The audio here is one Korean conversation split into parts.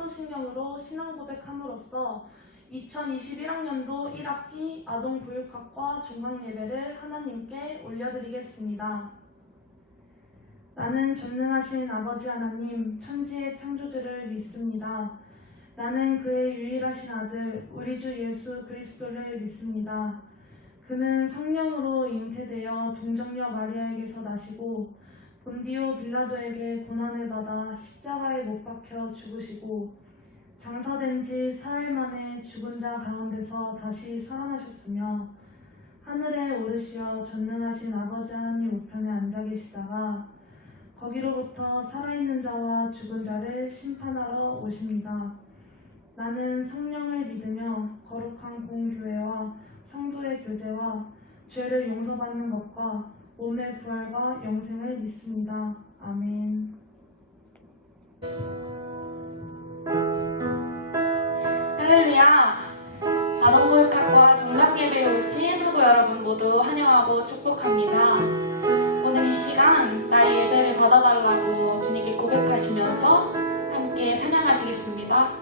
사도신경으로 신앙 고백함으로써 2021학년도 1학기 아동보육학과 중앙예배를 하나님께 올려드리겠습니다. 나는 전능하신 아버지 하나님, 천지의 창조주를 믿습니다. 나는 그의 유일하신 아들, 우리 주 예수 그리스도를 믿습니다. 그는 성령으로 잉태되어 동정녀 마리아에게서 나시고 본디오 빌라도에게 고난을 받아 십자가에 못 박혀 죽으시고 장사된 지 사흘 만에 죽은 자 가운데서 다시 살아나셨으며 하늘에 오르시어 전능하신 아버지 하나님 우편에 앉아 계시다가 거기로부터 살아있는 자와 죽은 자를 심판하러 오십니다. 나는 성령을 믿으며 거룩한 공교회와 성도의 교제와 죄를 용서받는 것과 몸의 부활과 영생을 믿습니다. 아멘. 할렐루야! 아동보육학과 종강예배에 오신 후보 여러분 모두 환영하고 축복합니다. 오늘 이 시간 나의 예배를 받아달라고 주님께 고백하시면서 함께 찬양하시겠습니다.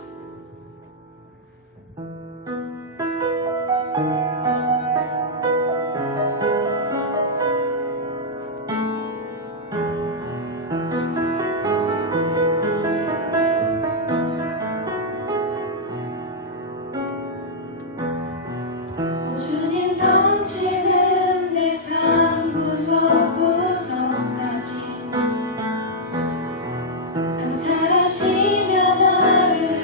주님 덩치는 내 삶 구석구석까지 감찰하시며 나를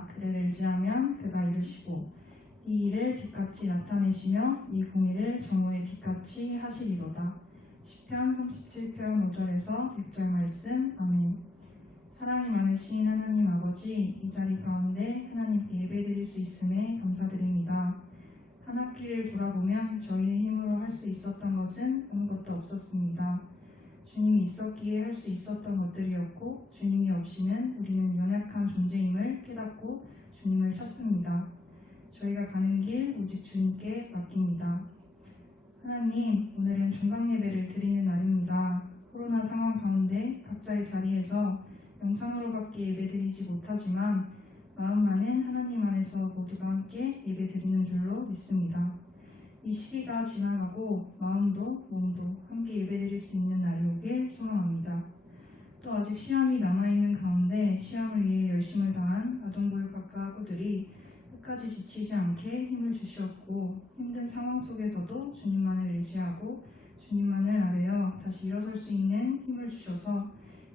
있으나 그를 의지하면 그가 이루시고 이 일을 빛같이 나타내시며 이 공의를 정오의 빛같이 하시리로다. 시편 37편 5절에서 6절 말씀. 아멘. 사랑이 많으신 하나님 아버지, 이 자리 가운데 하나님께 예배드릴 수 있음에 감사드립니다. 한 학기를 돌아보면 저희의 힘으로 할 수 있었던 것은 아무것도 없었습니다. 주님이 있었기에 할 수 있었던 것들이었고, 주님이 없이는 우리는 연약한 존재임을 깨닫고 주님을 찾습니다. 저희가 가는 길 오직 주님께 맡깁니다. 하나님, 오늘은 종강 예배를 드리는 날입니다. 코로나 상황 가운데 각자의 자리에서 영상으로밖에 예배드리지 못하지만 마음만은 하나님 안에서 모두가 함께 예배드리는 줄로 믿습니다. 이 시기가 지나가고 마음도 몸도 함께 예배드릴 수 있는 날이 오길 소망합니다. 또 아직 시험이 남아있는 가운데 시험을 위해 열심을 다한 아동보육학과 학우들이 끝까지 지치지 않게 힘을 주시었고, 힘든 상황 속에서도 주님만을 의지하고 주님만을 아뢰어 다시 일어설 수 있는 힘을 주셔서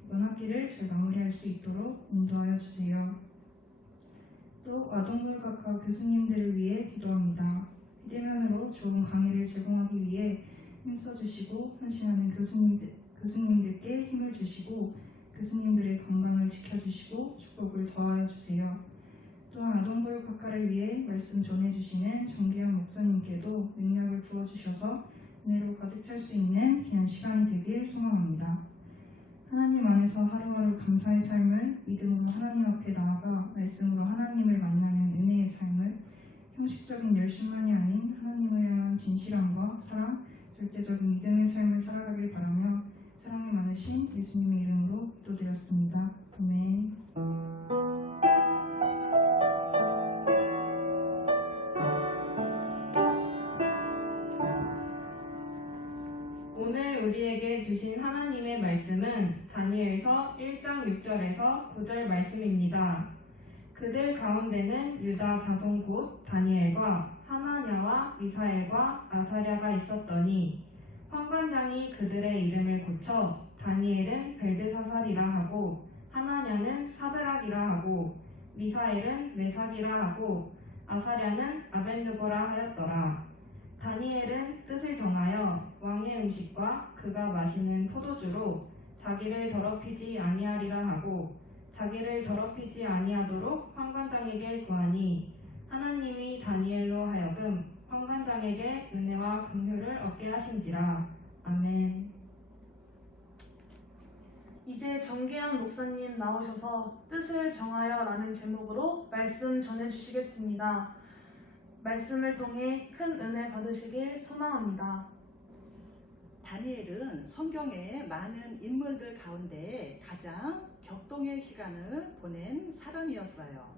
이번 학기를 잘 마무리할 수 있도록 인도하여 주세요. 또 아동보육학과 교수님들을 위해 기도합니다. 비대면으로 좋은 강의를 제공하기 위해 힘써주시고 헌신하는 교수님들께 힘을 주시고 교수님들의 건강을 지켜주시고 축복을 더하여 주세요. 또한 아동보육학과를 위해 말씀 전해주시는 정기현 목사님께도 능력을 부어주셔서 은혜로 가득 찰 수 있는 귀한 시간이 되길 소망합니다. 하나님 안에서 하루하루 감사의 삶을, 믿음으로 하나님 앞에 나아가 말씀으로 하나님을 만나는 은혜의 삶을, 형식적인 열심만이 아닌 하나님을 향한 진실함과 사랑, 절대적인 믿음의 삶을 살아가길 바라며 사랑이 많으신 예수님의 이름으로 기도드렸습니다. 아멘. 오늘 우리에게 주신 하나님의 말씀은 다니엘서 1장 6절에서 9절 말씀입니다. 그들 가운데는 유다 자손 곧 다니엘과 하나냐와 미사엘과 아사랴가 있었더니 환관장이 그들의 이름을 고쳐 다니엘은 벨드사살이라 하고 하나냐는 사드락이라 하고 미사엘은 메삭이라 하고 아사랴는 아벳느고라 하였더라. 다니엘은 뜻을 정하여 왕의 음식과 그가 마시는 포도주로 자기를 더럽히지 아니하리라 하고 자기를 더럽히지 아니하도록 환관장에게 구하니 하나님이 다니엘로 하여금 환관장에게 은혜와 긍휼을 얻게 하신지라. 아멘. 이제 정기현 목사님 나오셔서 뜻을 정하여 라는 제목으로 말씀 전해주시겠습니다. 말씀을 통해 큰 은혜 받으시길 소망합니다. 다니엘은 성경의 많은 인물들 가운데 가장 격동의 시간을 보낸 사람이었어요.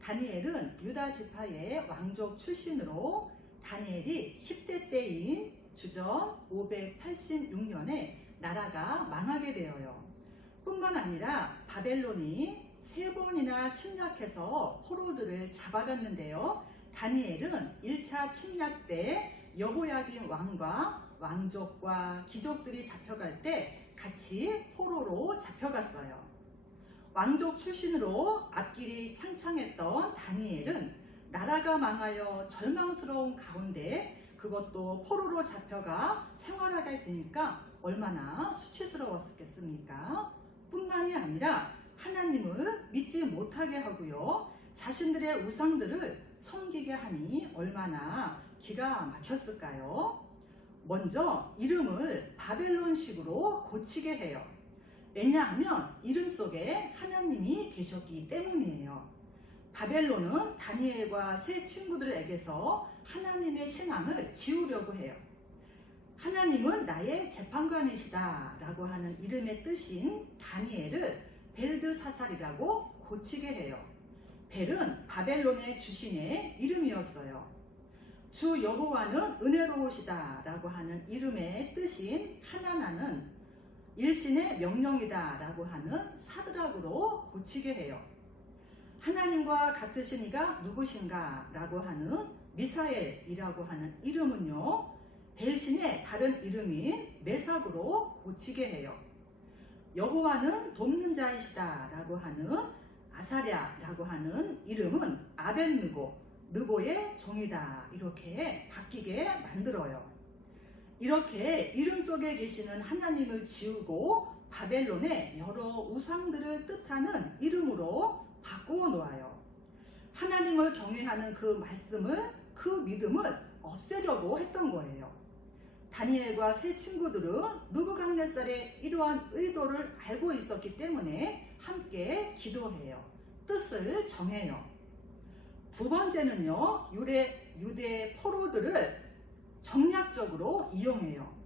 다니엘은 유다 지파의 왕족 출신으로 다니엘이 10대 때인 주전 586년에 나라가 망하게 되어요. 뿐만 아니라 바벨론이 3번이나 침략해서 포로들을 잡아갔는데요. 다니엘은 1차 침략 때 여호야긴 왕과 왕족과 귀족들이 잡혀갈 때 같이 포로로 잡혀갔어요. 왕족 출신으로 앞길이 창창했던 다니엘은 나라가 망하여 절망스러운 가운데 그것도 포로로 잡혀가 생활하게 되니까 얼마나 수치스러웠겠습니까? 뿐만이 아니라 하나님을 믿지 못하게 하고요. 자신들의 우상들을 섬기게 하니 얼마나 기가 막혔을까요? 먼저 이름을 바벨론식으로 고치게 해요. 왜냐하면 이름 속에 하나님이 계셨기 때문이에요. 바벨론은 다니엘과 세 친구들에게서 하나님의 신앙을 지우려고 해요. 하나님은 나의 재판관이시다 라고 하는 이름의 뜻인 다니엘을 벨드사살이라고 고치게 해요. 벨은 바벨론의 주신의 이름이었어요. 주 여호와는 은혜로우시다 라고 하는 이름의 뜻인 하나나는 일신의 명령이다 라고 하는 사드락으로 고치게 해요. 하나님과 같으신 이가 누구신가 라고 하는 미사엘이라고 하는 이름은요, 벨신의 다른 이름인 메삭으로 고치게 해요. 여호와는 돕는 자이시다 라고 하는 아사랴라고 하는 이름은 아벳느고, 느고의 종이다 이렇게 바뀌게 만들어요. 이렇게 이름 속에 계시는 하나님을 지우고 바벨론의 여러 우상들을 뜻하는 이름으로 바꾸어 놓아요. 하나님을 경외하는 그 말씀을, 그 믿음을 없애려고 했던 거예요. 다니엘과 세 친구들은 느부갓네살의 이러한 의도를 알고 있었기 때문에 함께 기도해요. 뜻을 정해요. 두 번째는요, 유대 포로들을 정략적으로 이용해요.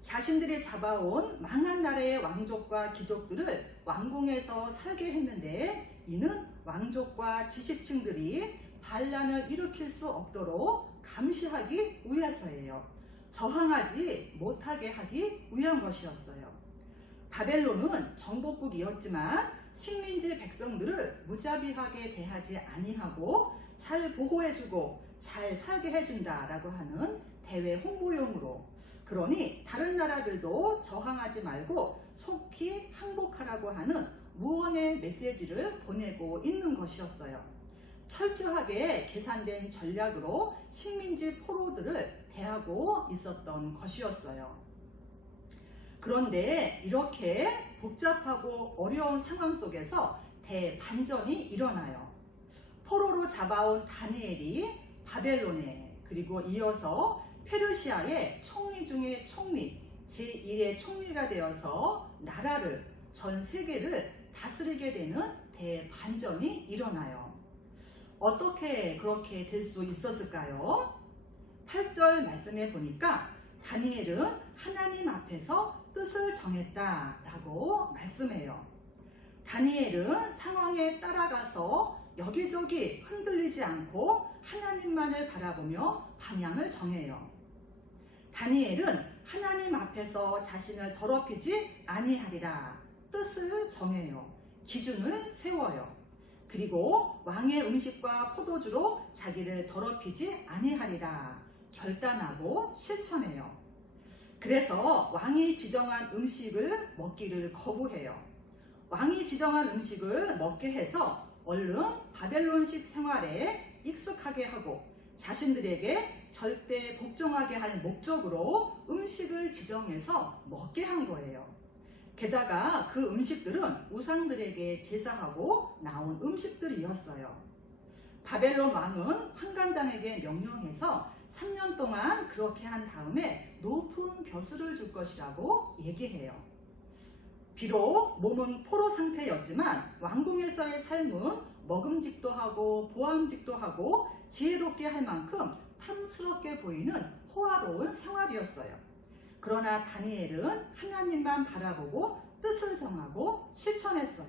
자신들이 잡아온 망한 나라의 왕족과 귀족들을 왕궁에서 살게 했는데, 이는 왕족과 지식층들이 반란을 일으킬 수 없도록 감시하기 위해서예요. 저항하지 못하게 하기 위한 것이었어요. 바벨론은 정복국이었지만 식민지 백성들을 무자비하게 대하지 아니하고 잘 보호해주고 잘 살게 해준다라고 하는 대외 홍보용으로, 그러니 다른 나라들도 저항하지 말고 속히 항복하라고 하는 무언의 메시지를 보내고 있는 것이었어요. 철저하게 계산된 전략으로 식민지 포로들을 대하고 있었던 것이었어요. 그런데 이렇게 복잡하고 어려운 상황 속에서 대반전이 일어나요. 포로로 잡아온 다니엘이 바벨론에, 그리고 이어서 페르시아의 총리 중에 총리, 제1의 총리가 되어서 나라를, 전 세계를 다스리게 되는 대반전이 일어나요. 어떻게 그렇게 될 수 있었을까요? 8절 말씀에 보니까 다니엘은 하나님 앞에서 뜻을 정했다라고 말씀해요. 다니엘은 상황에 따라가서 여기저기 흔들리지 않고 하나님만을 바라보며 방향을 정해요. 다니엘은 하나님 앞에서 자신을 더럽히지 아니하리라 뜻을 정해요. 기준을 세워요. 그리고 왕의 음식과 포도주로 자기를 더럽히지 아니하리라 결단하고 실천해요. 그래서 왕이 지정한 음식을 먹기를 거부해요. 왕이 지정한 음식을 먹게 해서 얼른 바벨론식 생활에 익숙하게 하고 자신들에게 절대 복종하게 할 목적으로 음식을 지정해서 먹게 한 거예요. 게다가 그 음식들은 우상들에게 제사하고 나온 음식들이었어요. 바벨론 왕은 환관장에게 명령해서 3년 동안 그렇게 한 다음에 높은 벼슬을 줄 것이라고 얘기해요. 비록 몸은 포로 상태였지만 왕궁에서의 삶은 먹음직도 하고 보암직도 하고 지혜롭게 할 만큼 탐스럽게 보이는 호화로운 생활이었어요. 그러나 다니엘은 하나님만 바라보고 뜻을 정하고 실천했어요.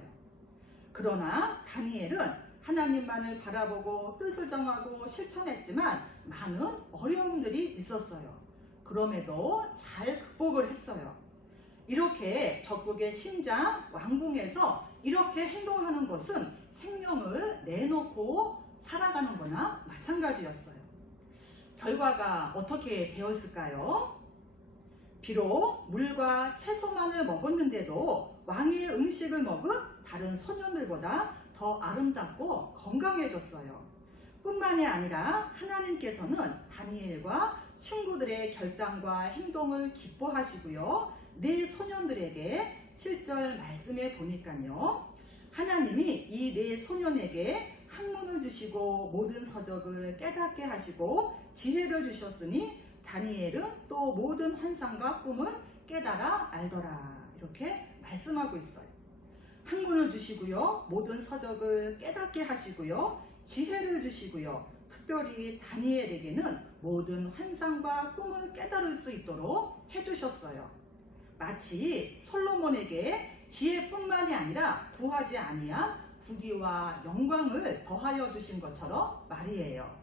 그러나 다니엘은 하나님만을 바라보고 뜻을 정하고 실천했지만 많은 어려움들이 있었어요. 그럼에도 잘 극복을 했어요. 이렇게 적국의 신장 왕궁에서 이렇게 행동하는 것은 생명을 내놓고 살아가는 거나 마찬가지였어요. 결과가 어떻게 되었을까요? 비록 물과 채소만을 먹었는데도 왕의 음식을 먹은 다른 소년들보다 더 아름답고 건강해졌어요. 뿐만이 아니라 하나님께서는 다니엘과 친구들의 결단과 행동을 기뻐하시고요. 네 소년들에게 7절 말씀에 보니까요. 하나님이 이 네 소년에게 학문을 주시고 모든 서적을 깨닫게 하시고 지혜를 주셨으니 다니엘은 또 모든 환상과 꿈을 깨달아 알더라. 이렇게 말씀하고 있어요. 학문을 주시고요. 모든 서적을 깨닫게 하시고요. 지혜를 주시고요. 특별히 다니엘에게는 모든 환상과 꿈을 깨달을 수 있도록 해주셨어요. 마치 솔로몬에게 지혜뿐만이 아니라 구하지 아니한 부귀와 영광을 더하여 주신 것처럼 말이에요.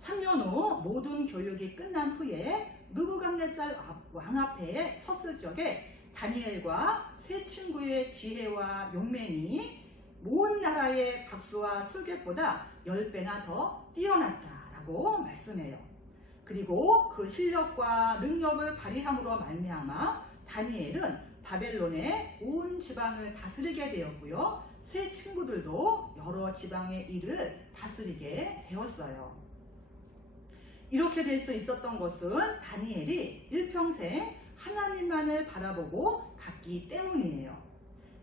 3년 후 모든 교육이 끝난 후에 느부갓네살 왕 앞에 섰을 적에 다니엘과 세 친구의 지혜와 용맹이 모든 나라의 박수와 술객보다 10배나 더 뛰어났다라고 말씀해요. 그리고 그 실력과 능력을 발휘함으로 말미암아 다니엘은 바벨론의 온 지방을 다스리게 되었고요. 새 친구들도 여러 지방의 일을 다스리게 되었어요. 이렇게 될 수 있었던 것은 다니엘이 일평생 하나님만을 바라보고 갔기 때문이에요.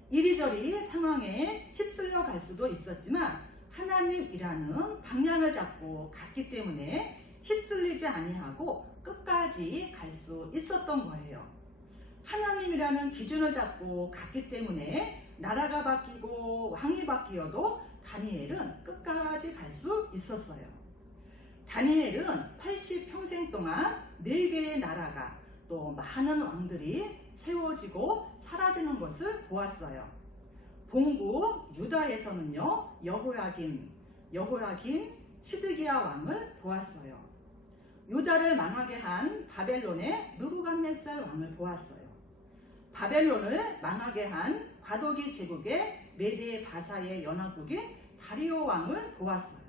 이리저리 상황에 휩쓸려 갈 수도 있었지만 하나님이라는 방향을 잡고 갔기 때문에 휩쓸리지 아니하고 끝까지 갈 수 있었던 거예요. 하나님이라는 기준을 잡고 갔기 때문에 나라가 바뀌고 왕이 바뀌어도 다니엘은 끝까지 갈 수 있었어요. 다니엘은 80평생 동안 4개의 나라가 또 많은 왕들이 세워지고 사라지는 것을 보았어요. 본국 유다에서는요, 여호야김, 시드기야 왕을 보았어요. 유다를 망하게 한 바벨론의 느부갓네살 왕을 보았어요. 바벨론을 망하게 한 과도기 제국의 메데 바사의 연합국인 다리오 왕을 보았어요.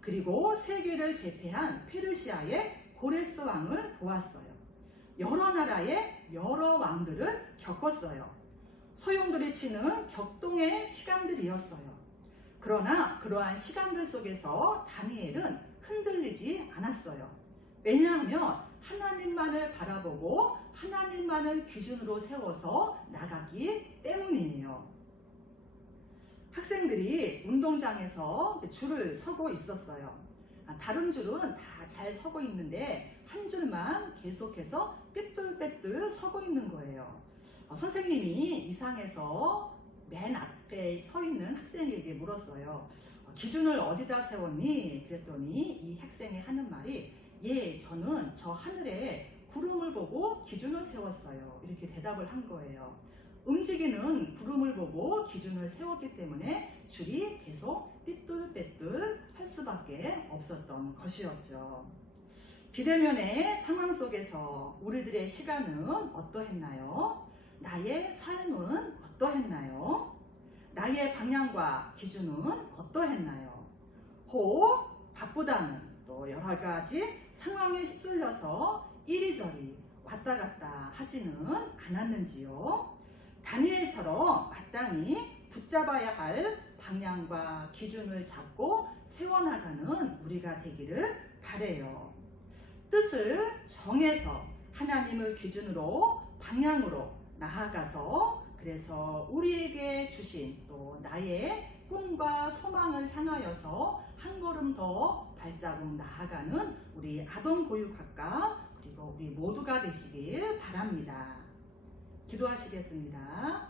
그리고 세계를 제패한 페르시아의 고레스 왕을 보았어요. 여러 나라의 여러 왕들을 겪었어요. 소용돌이치는 격동의 시간들이었어요. 그러나 그러한 시간들 속에서 다니엘은 흔들리지 않았어요. 왜냐하면 하나님만을 바라보고 하나님만을 기준으로 세워서 나가기 때문이에요. 학생들이 운동장에서 줄을 서고 있었어요. 다른 줄은 다 잘 서고 있는데 한 줄만 계속해서 삐뚤빼뚤 서고 있는 거예요. 선생님이 이상해서 맨 앞에 서 있는 학생에게 물었어요. 기준을 어디다 세웠니? 그랬더니 이 학생이 하는 말이 저는 저 하늘에 구름을 보고 기준을 세웠어요. 이렇게 대답을 한 거예요. 움직이는 구름을 보고 기준을 세웠기 때문에 줄이 계속 삐뚤빼뚤 할 수밖에 없었던 것이었죠. 비대면의 상황 속에서 우리들의 시간은 어떠했나요? 나의 삶은 어떠했나요? 나의 방향과 기준은 어떠했나요? 혹 바쁘다는 또 여러 가지 상황에 휩쓸려서 이리저리 왔다 갔다 하지는 않았는지요? 다니엘처럼 마땅히 붙잡아야 할 방향과 기준을 잡고 세워나가는 우리가 되기를 바라요. 뜻을 정해서 하나님을 기준으로 방향으로 나아가서 그래서 우리에게 주신 또 나의 꿈과 소망을 향하여서 한 걸음 더 발자국 나아가는 우리 아동보육학과 그리고 우리 모두가 되시길 바랍니다. 기도하시겠습니다.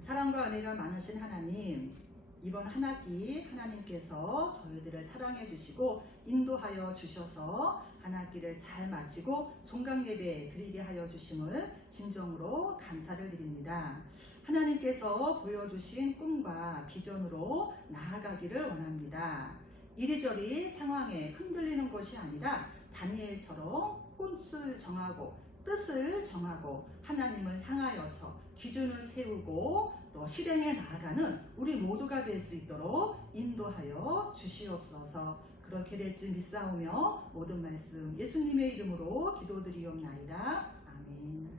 사랑과 은혜가 많으신 하나님, 이번 한 학기 하나님께서 저희들을 사랑해 주시고 인도하여 주셔서 한 학기를 잘 마치고 종강예배 드리게 하여 주심을 진정으로 감사를 드립니다. 하나님께서 보여주신 꿈과 비전으로 나아가기를 원합니다. 이리저리 상황에 흔들리는 것이 아니라 다니엘처럼 꿈을 정하고 뜻을 정하고 하나님을 향하여서 기준을 세우고 또 실행해 나아가는 우리 모두가 될 수 있도록 인도하여 주시옵소서. 그렇게 될 줄 믿사오며 모든 말씀 예수님의 이름으로 기도드리옵나이다. 아멘.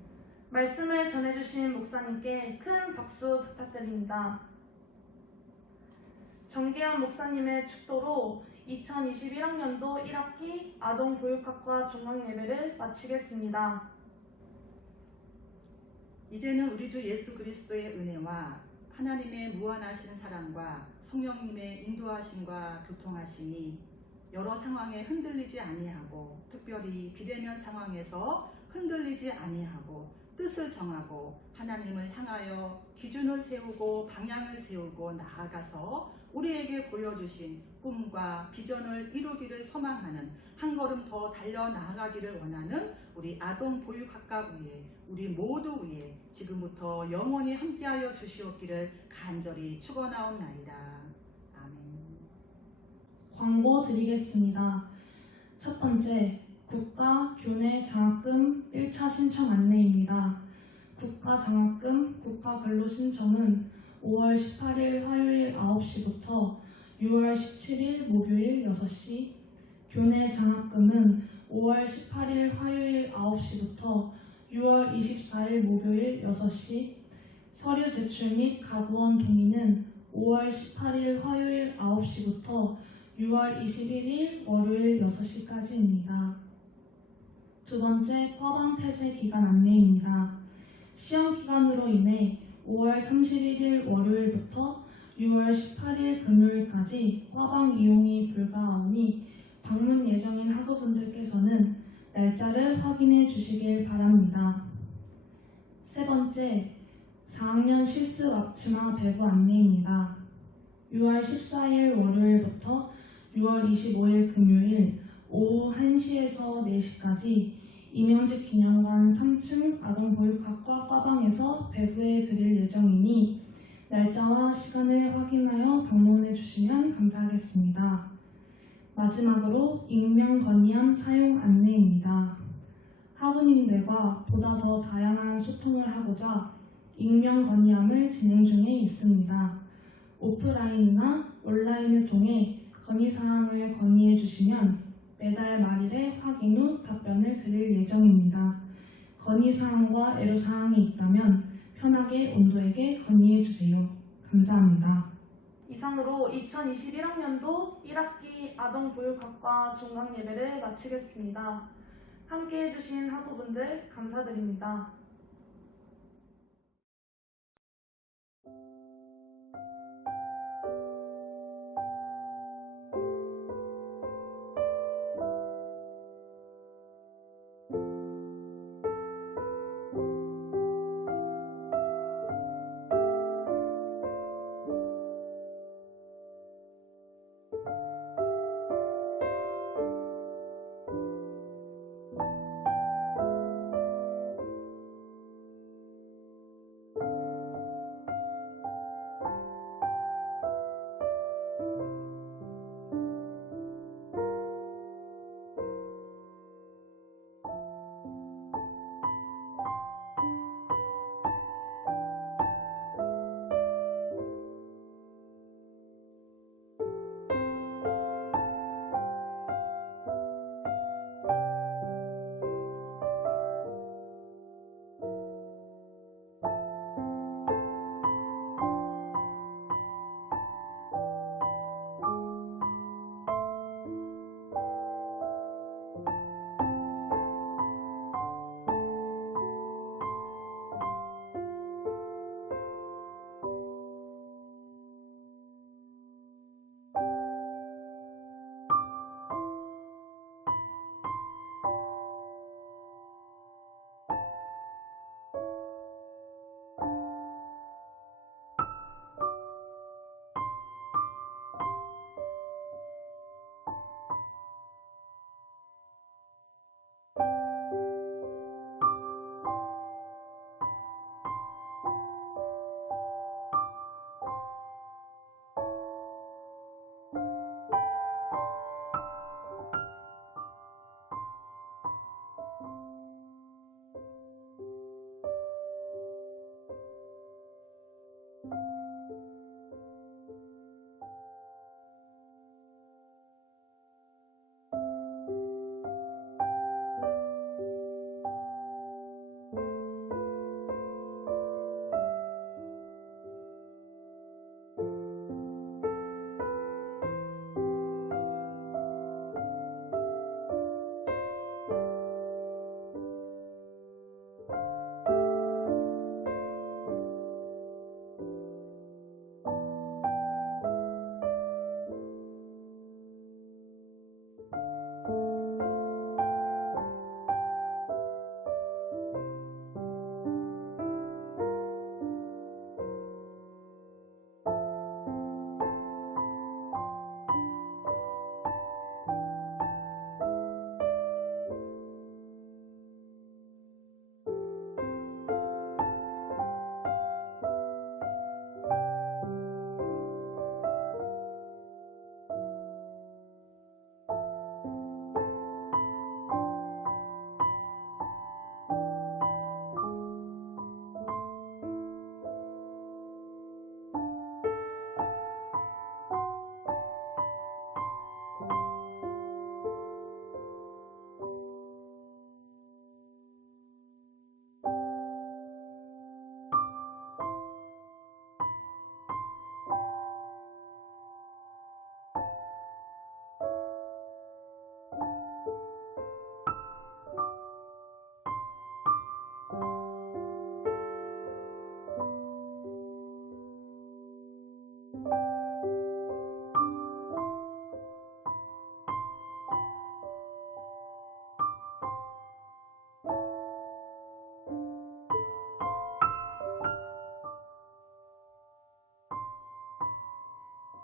말씀을 전해주신 목사님께 큰 박수 부탁드립니다. 정계현 목사님의 축도로 2021학년도 1학기 아동보육학과 종강예배를 마치겠습니다. 이제는 우리 주 예수 그리스도의 은혜와 하나님의 무한하신 사랑과 성령님의 인도하심과 교통하심이 여러 상황에 흔들리지 아니하고 특별히 비대면 상황에서 흔들리지 아니하고 뜻을 정하고 하나님을 향하여 기준을 세우고 방향을 세우고 나아가서 우리에게 보여주신 꿈과 비전을 이루기를 소망하는 한 걸음 더 달려 나아가기를 원하는 우리 아동보육학과 위에 우리 모두 위에 지금부터 영원히 함께하여 주시옵기를 간절히 축원하옵나이다. 아멘. 광고 드리겠습니다. 첫 번째, 국가교내 장학금 1차 신청 안내입니다. 국가장학금 국가근로 신청은 5월 18일 화요일 9시부터 6월 17일 목요일 6시, 교내 장학금은 5월 18일 화요일 9시부터 6월 24일 목요일 6시, 서류 제출 및 가부원 동의는 5월 18일 화요일 9시부터 6월 21일 월요일 6시까지입니다. 두 번째, 과방 폐쇄 기간 안내입니다. 시험 기간으로 인해 5월 31일 월요일부터 6월 18일 금요일까지 과방 이용이 불가하오니 방문 예정인 학우분들께서는 날짜를 확인해 주시길 바랍니다. 세 번째, 4학년 실습 앞치마 배부 안내입니다. 6월 14일 월요일부터 6월 25일 금요일 오후 1시에서 4시까지 이명직 기념관 3층 아동보육학과 과방에서 배부해 드릴 예정이니 날짜와 시간을 확인하여 방문해 주시면 감사하겠습니다. 마지막으로 익명 건의함 사용 안내입니다. 학우님들과 보다 더 다양한 소통을 하고자 익명 건의함을 진행 중에 있습니다. 오프라인이나 온라인을 통해 건의사항을 건의해 주시면 매달 말일에 확인 후 답변을 드릴 예정입니다. 건의사항과 애로사항이 있다면 편하게 온도에게 건의해 주세요. 감사합니다. 이상으로 2021학년도 1학기 아동보육학과 종강예배를 마치겠습니다. 함께해 주신 학우분들 감사드립니다.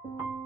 주